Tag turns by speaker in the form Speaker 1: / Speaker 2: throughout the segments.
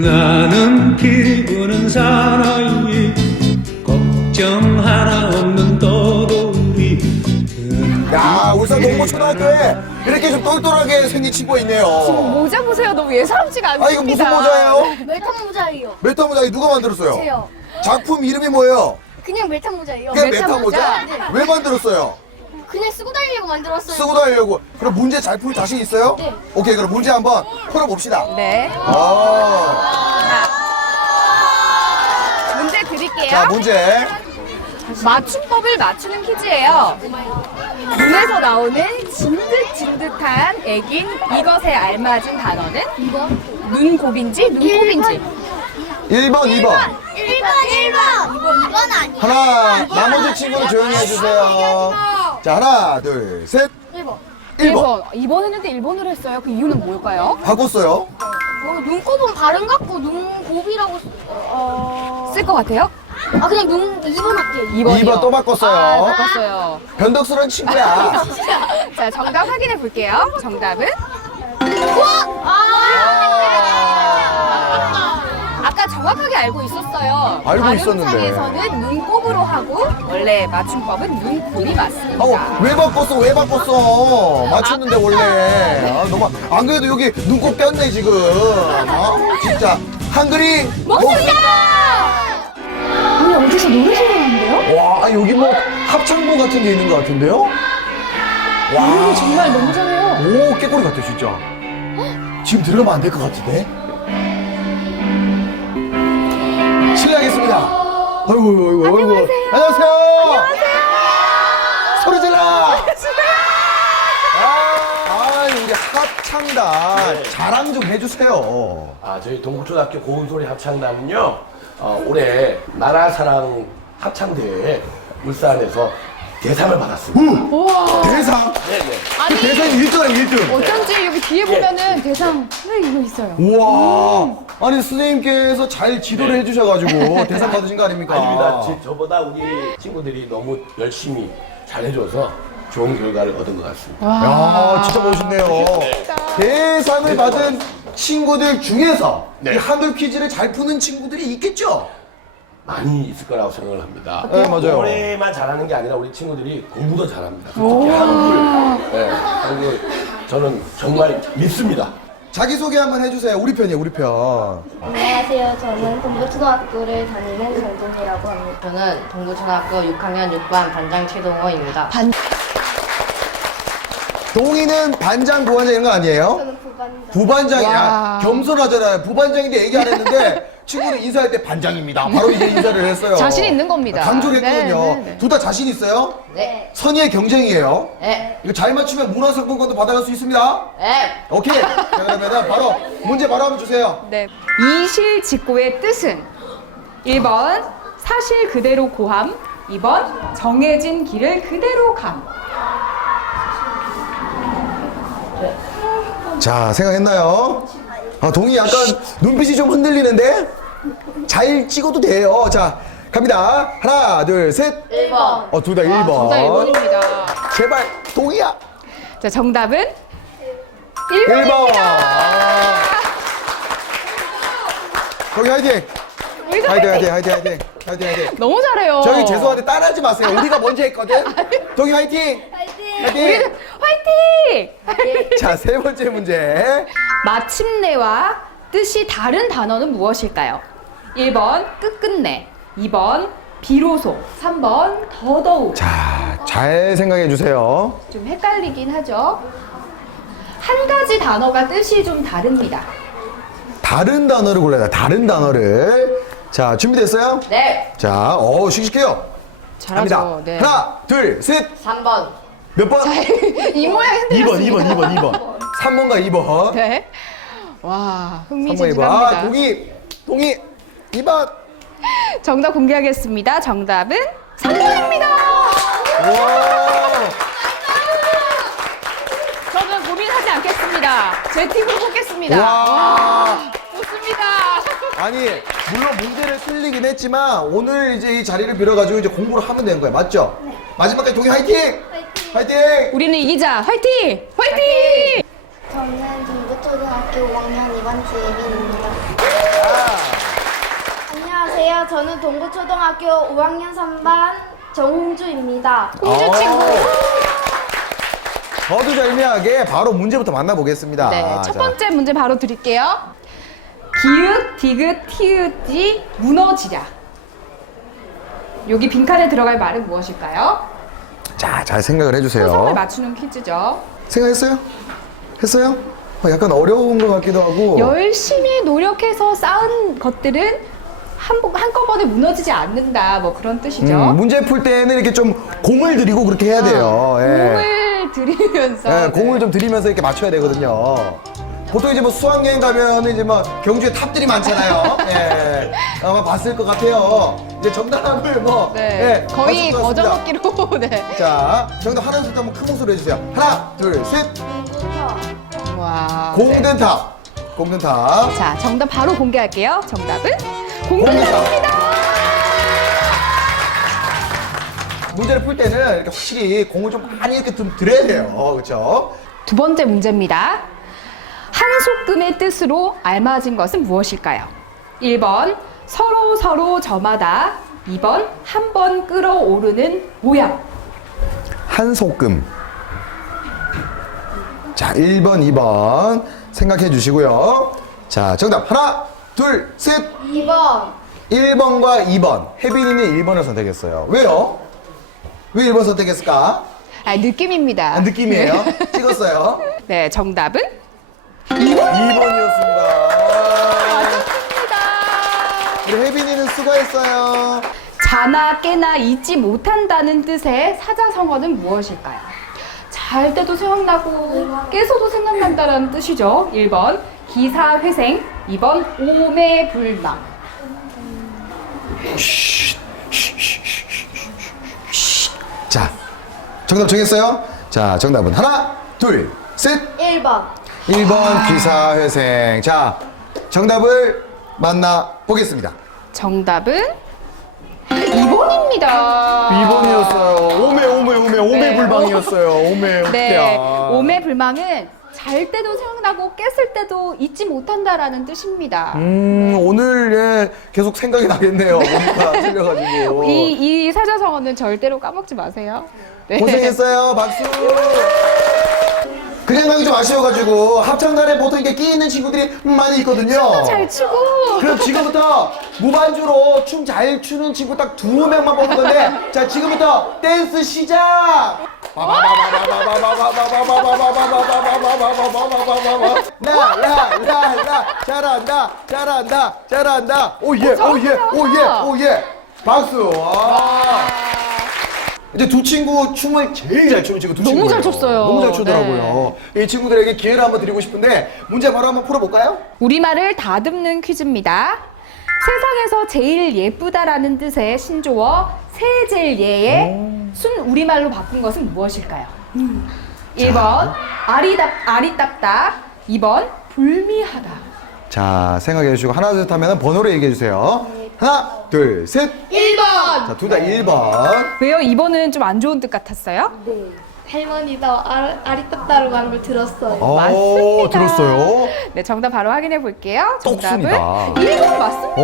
Speaker 1: 나는 기분은 사나이 걱정 하나 없는 도돌이.
Speaker 2: 야, 울산 동부초등학교에 이렇게 좀 똘똘하게 생긴 친구가 있네요.
Speaker 3: 모자 보세요. 너무 예사롭지가 않습니다.
Speaker 2: 아, 이거 무슨 모자예요?
Speaker 4: 멜탄 모자예요.
Speaker 2: 메타 모자 누가 만들었어요?
Speaker 4: 제요.
Speaker 2: 작품 이름이 뭐예요?
Speaker 4: 그냥 멜탄 모자예요.
Speaker 2: 그게
Speaker 3: 메타
Speaker 2: 메타 모자?
Speaker 4: 모자? 네.
Speaker 2: 왜 만들었어요?
Speaker 4: 그냥 쓰고 다니려고 만들었어요.
Speaker 2: 쓰고 다니려고. 그럼 문제 잘 풀 자신 있어요?
Speaker 4: 네.
Speaker 2: 오케이, 그럼 문제 한번 풀어봅시다.
Speaker 3: 네.
Speaker 2: 아,
Speaker 3: 자, 문제 드릴게요.
Speaker 2: 자, 문제.
Speaker 3: 맞춤법을 맞추는 퀴즈예요. 눈에서 나오는 진득진득한 애긴 이것에 알맞은 단어는
Speaker 4: 이거?
Speaker 3: 눈곱인지 눈곱인지.
Speaker 2: 1번, 2번.
Speaker 4: 1번 아니에요.
Speaker 2: 하나, 나머지 친구는 조용히 해주세요. 자, 하나, 둘, 셋.
Speaker 4: 1번.
Speaker 2: 1번.
Speaker 3: 2번 했는데 1번으로 했어요. 그 이유는 뭘까요?
Speaker 2: 바꿨어요.
Speaker 4: 눈곱은 발음 같고 눈곱이라고
Speaker 3: 쓸 것 같아요?
Speaker 4: 그냥 2번 할게요.
Speaker 3: 2번이요.
Speaker 2: 2번 또 바꿨어요.
Speaker 3: 아, 바꿨어요.
Speaker 2: 변덕스러운 친구야.
Speaker 3: 자, 정답 확인해 볼게요. 정답은? 아까 정확하게 알고 있었어요.
Speaker 2: 알고 있었는데.
Speaker 3: 발음상에서는 눈곱으로 하고 원래 맞춤법은 눈곱이 맞습니다.
Speaker 2: 왜 바꿨어? 왜 바꿨어? 맞췄는데 원래. 아, 너무 안 그래도 여기 눈곱 꼈네 지금. 진짜 한글이
Speaker 3: 먹습니다!
Speaker 4: 아니 어디서 노래 소리 나는데요?
Speaker 2: 와, 여기 뭐 합창부 같은 게 있는 것 같은데요? 와,
Speaker 3: 정말 너무 잘해요.
Speaker 2: 오, 깨꼬리 같아 진짜. 지금 들어가면 안 될 것 같은데? 실례하겠습니다. 아이고. 안녕하세요. 소리 질러. 우리 합창단 자랑 좀 해주세요.
Speaker 5: 저희 동부초등학교 고운소리 합창단은요, 올해 나라사랑 합창대회에 울산에서 대상을 받았습니다.
Speaker 2: 대상.
Speaker 5: 네네.
Speaker 2: 그 대상이 1등이에요, 1등.
Speaker 3: 어쩐지 여기 뒤에 보면은 대상 이거 있어요.
Speaker 2: 우와. 아니, 선생님께서 잘 지도를 해주셔가지고 대상 받으신 거 아닙니까?
Speaker 5: 아닙니다. 저보다 우리 친구들이 너무 열심히 잘해줘서 좋은 결과를 얻은 것 같습니다.
Speaker 2: 야, 진짜 멋있네요. 대상을 받은 친구들 중에서
Speaker 5: 네.
Speaker 2: 이 한글 퀴즈를 잘 푸는 친구들이 있겠죠?
Speaker 5: 많이 있을 거라고 생각을 합니다.
Speaker 2: 네, 맞아요.
Speaker 5: 노래만 잘하는 게 아니라 우리 친구들이 공부도 잘합니다. 특히 한글. 네, 한글 저는 정말 믿습니다.
Speaker 2: 자기소개 한번 해주세요. 우리 편이에요, 우리 편.
Speaker 4: 안녕하세요. 저는 동부초등학교를 다니는 정동이라고 합니다.
Speaker 6: 저는 동부초등학교 6학년 6반 반장 최동호입니다.
Speaker 2: 동이는 반장, 부반장 이런 거 아니에요?
Speaker 4: 저는 부반장.
Speaker 2: 부반장이야.
Speaker 3: 와.
Speaker 2: 겸손하잖아요. 부반장인데 얘기 안 했는데 친구는 인사할 때 반장입니다. 바로 이제 인사를 했어요.
Speaker 3: 자신 있는 겁니다.
Speaker 2: 강조를 했거든요.
Speaker 3: 네, 네, 네.
Speaker 2: 둘 다 자신 있어요?
Speaker 6: 네.
Speaker 2: 선의의 경쟁이에요.
Speaker 6: 네.
Speaker 2: 이거 잘 맞추면 문화상품권도 받아갈 수 있습니다.
Speaker 6: 네.
Speaker 2: 오케이. 자, 그러면 바로 문제 바로 한번 주세요.
Speaker 3: 네. 이실직고의 뜻은 1번 사실 그대로 고함, 2번 정해진 길을 그대로 감.
Speaker 2: 자, 생각했나요? 동이 약간 눈빛이 좀 흔들리는데? 잘 찍어도 돼요. 자, 갑니다. 하나, 둘, 셋.
Speaker 6: 1번.
Speaker 2: 둘 다 1번.
Speaker 3: 둘다 1번입니다.
Speaker 2: 제발, 동이야.
Speaker 3: 자, 정답은
Speaker 2: 1번.
Speaker 3: 1번입니다.
Speaker 2: 동이 화이팅! 화이팅.
Speaker 3: 너무 잘해요.
Speaker 2: 저희 죄송한데 따라하지 마세요. 우리가 먼저 했거든? 동이 화이팅! 화이팅!
Speaker 3: 화이팅!
Speaker 2: 자, 세 번째 문제.
Speaker 3: 마침내와 뜻이 다른 단어는 무엇일까요? 1번 끝끝내, 2번 비로소, 3번 더더욱.
Speaker 2: 자, 잘 생각해 주세요.
Speaker 3: 좀 헷갈리긴 하죠. 한 가지 단어가 뜻이 좀 다릅니다.
Speaker 2: 다른 단어를 골라야 돼. 다른 단어를. 자, 준비됐어요?
Speaker 6: 네.
Speaker 2: 자, 씩씩해요.
Speaker 3: 잘하죠.
Speaker 2: 갑니다.
Speaker 3: 네.
Speaker 2: 하나, 둘, 셋.
Speaker 6: 3번.
Speaker 2: 몇 번?
Speaker 3: 이 모양
Speaker 2: 2번. 3번과 2번.
Speaker 3: 네. 와,
Speaker 2: 3번, 2번.
Speaker 3: 흥미진진합니다.
Speaker 2: 동이 2번.
Speaker 3: 정답 공개하겠습니다. 정답은 3번입니다.
Speaker 2: 와.
Speaker 3: 저는 고민하지 않겠습니다. 제 팁으로 뽑겠습니다.
Speaker 2: 와.
Speaker 3: 좋습니다.
Speaker 2: 아니, 물론 문제를 틀리긴 했지만 오늘 이제 이 자리를 빌어가지고 이제 공부를 하면 되는 거예요. 맞죠? 네. 마지막까지 동이 화이팅! 화이팅!
Speaker 3: 우리는 이기자. 화이팅! 화이팅!
Speaker 4: 저는 동부초등학교 5학년 2반 주예빈입니다. 안녕하세요. 저는 동구초등학교 5학년 3반 정홍주입니다.
Speaker 3: 홍주 친구.
Speaker 2: 거두절미하게 바로 문제부터 만나보겠습니다.
Speaker 3: 네, 첫
Speaker 2: 자,
Speaker 3: 번째 문제 바로 드릴게요. 기읒, 디귿, 티읒이 무너지랴. 여기 빈칸에 들어갈 말은 무엇일까요?
Speaker 2: 자, 잘 생각을 해주세요.
Speaker 3: 초성을 맞추는 퀴즈죠.
Speaker 2: 생각했어요? 했어요? 약간 어려운 것 같기도 하고.
Speaker 3: 열심히 노력해서 쌓은 것들은 한꺼번에 무너지지 않는다. 뭐 그런 뜻이죠.
Speaker 2: 문제 풀 때는 이렇게 좀 공을 들이고 그렇게 해야 돼요. 예.
Speaker 3: 공을 들이면서.
Speaker 2: 네, 공을 좀 들이면서 이렇게 맞춰야 되거든요. 보통 이제 뭐 수학여행 가면 이제 뭐 경주에 탑들이 많잖아요. 예. 아마 봤을 것 같아요. 이제 정답을 뭐.
Speaker 3: 네,
Speaker 2: 예,
Speaker 3: 거의
Speaker 2: 맞출 것 같습니다.
Speaker 3: 거저먹기로. 네.
Speaker 2: 자, 정답 하나 둘 셋 한번 큰 목소리로 해주세요. 하나, 둘, 셋.
Speaker 3: 와.
Speaker 2: 공든탑. 공든탑.
Speaker 3: 자, 정답 바로 공개할게요. 정답은
Speaker 2: 공든탑.
Speaker 3: 공든탑입니다.
Speaker 2: 문제를 풀 때는 이렇게 확실히 공을 좀 많이 이렇게 좀 들여야 돼요. 그렇죠?
Speaker 3: 두 번째 문제입니다. 한소금의 뜻으로 알맞은 것은 무엇일까요? 1번 서로 저마다, 2번 한 번 끌어오르는 모양.
Speaker 2: 한소금. 자, 1번, 2번 생각해 주시고요. 자, 정답 하나, 둘, 셋.
Speaker 4: 2번.
Speaker 2: 1번과 2번. 혜빈이는 1번을 선택했어요. 왜요? 왜 1번 선택했을까?
Speaker 3: 느낌입니다.
Speaker 2: 아, 느낌이에요. 찍었어요.
Speaker 3: 네, 정답은
Speaker 2: 2번이었습니다.
Speaker 3: 맞았습니다.
Speaker 2: 우리 혜빈이는 수고했어요.
Speaker 3: 자나 깨나 잊지 못한다는 뜻의 사자성어는 무엇일까요? 잘 때도 생각나고 깨서도 생각난다는 뜻이죠. 1번 기사회생, 2번 오매불망.
Speaker 2: 자, 정답 정했어요? 자, 정답은 하나, 둘, 셋.
Speaker 4: 1번.
Speaker 2: 1번 기사회생. 자, 정답을 만나보겠습니다.
Speaker 3: 정답은 2번입니다.
Speaker 2: 2번이었어요. 오매불망이었어요.
Speaker 3: 네, 오매불망은 잘 때도 생각나고 깼을 때도 잊지 못한다라는 뜻입니다.
Speaker 2: 오늘 예, 계속 생각이 나겠네요. 보니까 틀려가지고.
Speaker 3: 이 사자성어는 절대로 까먹지 마세요. 네.
Speaker 2: 고생했어요. 박수. 그냥 가기 좀 아쉬워가지고 합창단에 보통 이렇게 끼 있는 친구들이 많이 있거든요.
Speaker 3: 잘 치고.
Speaker 2: 그럼 지금부터 무반주로 춤 잘 추는 친구 딱 2명만 뽑을 건데, 자, 지금부터 댄스 시작! 라라라라 잘한다 오예 박수. 와. 이제 두 친구 춤을 제일 잘 추는 친구 두 친구.
Speaker 3: 너무 잘 췄어요.
Speaker 2: 너무 잘 추더라고요. 이 친구들에게 기회를 한번 드리고 싶은데 문제 바로 한번 풀어볼까요?
Speaker 3: 우리말을 다듬는 퀴즈입니다. 세상에서 제일 예쁘다라는 뜻의 신조어 세젤예의 순 우리말로 바꾼 것은 무엇일까요? 1번 아리답다, 2번 불미하다.
Speaker 2: 자, 생각해 주시고 하나 둘 셋 하면 번호로 얘기해 주세요. 하나 둘 셋.
Speaker 4: 1번.
Speaker 2: 자, 둘 다 1번.
Speaker 3: 왜요? 2번은 좀 안 좋은 뜻 같았어요?
Speaker 4: 네. 할머니가 아리따따라고 하는 걸 들었어요.
Speaker 3: 맞습니다.
Speaker 2: 들었어요?
Speaker 3: 네, 정답 바로 확인해 볼게요. 정답은
Speaker 2: 똑순이다.
Speaker 3: 1번 맞습니다.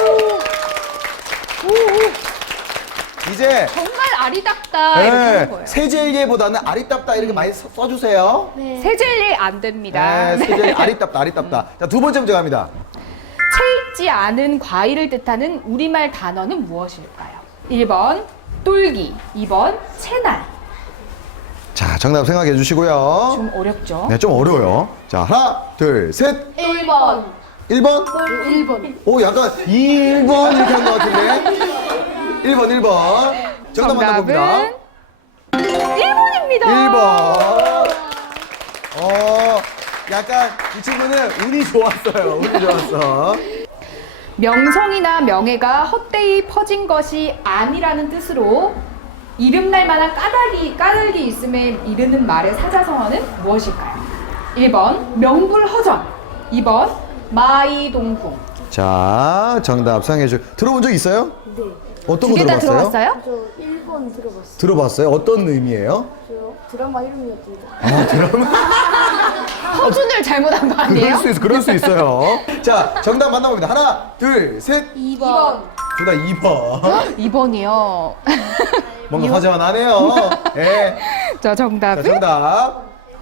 Speaker 2: 이제
Speaker 3: 정말 아리답다 이렇게 하는 거예요.
Speaker 2: 세젤예보다는 아리답다 이렇게 많이 써주세요.
Speaker 4: 네.
Speaker 3: 세젤리 안 됩니다.
Speaker 2: 네, 세젤예 아리답다. 자, 두 번째 문제 갑니다.
Speaker 3: 채 익지 않은 과일을 뜻하는 우리말 단어는 무엇일까요? 1번 똘기, 2번 채날.
Speaker 2: 자, 정답 생각해 주시고요.
Speaker 3: 좀 어렵죠?
Speaker 2: 네, 좀 어려워요. 자, 하나 둘 셋.
Speaker 4: 1번.
Speaker 2: 1번?
Speaker 4: 1번.
Speaker 2: 오, 약간 2번 이렇게 한 것 같은데. 1번. 정답 만나봅니다.
Speaker 3: 1번입니다.
Speaker 2: 1번. 약간 이 친구는 운이 좋았어요. 운이 좋았어.
Speaker 3: 명성이나 명예가 헛되이 퍼진 것이 아니라는 뜻으로 이름날 만한 까닭이 있음에 이르는 말의 사자성어는 무엇일까요? 1번 명불허전, 2번 마이동풍.
Speaker 2: 자, 정답 상해 주. 들어본 적 있어요?
Speaker 4: 네.
Speaker 2: 어떤
Speaker 3: 두
Speaker 2: 거
Speaker 3: 개 다
Speaker 2: 들어봤어요?
Speaker 3: 들어봤어요?
Speaker 4: 저 1번 들어봤어요.
Speaker 2: 들어봤어요? 어떤 의미예요?
Speaker 4: 저 드라마 이름이었던데.
Speaker 2: 아, 드라마?
Speaker 3: 허준을 잘못한 거 아니에요?
Speaker 2: 그럴 수 있어요. 자, 정답 만나봅니다. 하나, 둘, 셋.
Speaker 4: 2번.
Speaker 2: 둘 다 2번.
Speaker 3: 2번이요.
Speaker 2: 뭔가 허전하네요. 예.
Speaker 3: 자,
Speaker 2: 자,
Speaker 3: 정답은
Speaker 2: 정답.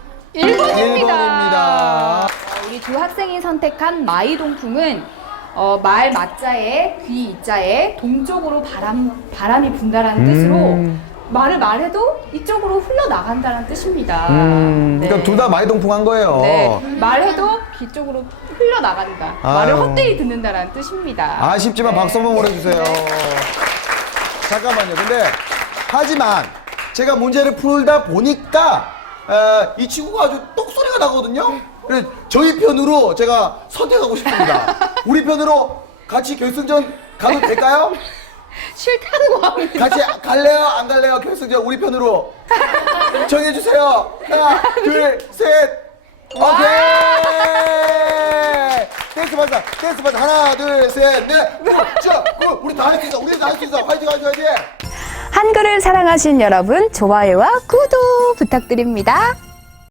Speaker 3: 1번입니다. 우리 두 학생이 선택한 마이동풍은 말 맞자에 귀 이자에 동쪽으로 바람이 분다라는 뜻으로 말을 말해도 이쪽으로 흘러나간다는 뜻입니다.
Speaker 2: 그러니까 둘 다 많이 동풍한 거예요.
Speaker 3: 네, 말해도 귀 쪽으로 흘러나간다. 말을
Speaker 2: 아유.
Speaker 3: 헛되이 듣는다라는 뜻입니다.
Speaker 2: 아쉽지만
Speaker 3: 네.
Speaker 2: 박수 한번 보내주세요. 잠깐만요. 근데 하지만 제가 문제를 풀다 보니까 이 친구가 아주 똑소리가 나거든요. 그래서 저희 편으로 제가 선택하고 싶습니다. 우리 편으로 같이 결승전 가도 될까요?
Speaker 3: 싫다는 거 합니다.
Speaker 2: 같이 갈래요? 안 갈래요? 결승전 우리 편으로 정해주세요. 하나, 둘, 셋. 오케이. 댄스 반사, 댄스 반사. 하나, 둘, 셋, 넷. 자, 우리 다 할 수 있어. 우리 다 할 수 있어. 화이팅, 화이팅, 화이팅.
Speaker 7: 한글을 사랑하신 여러분, 좋아요와 구독 부탁드립니다.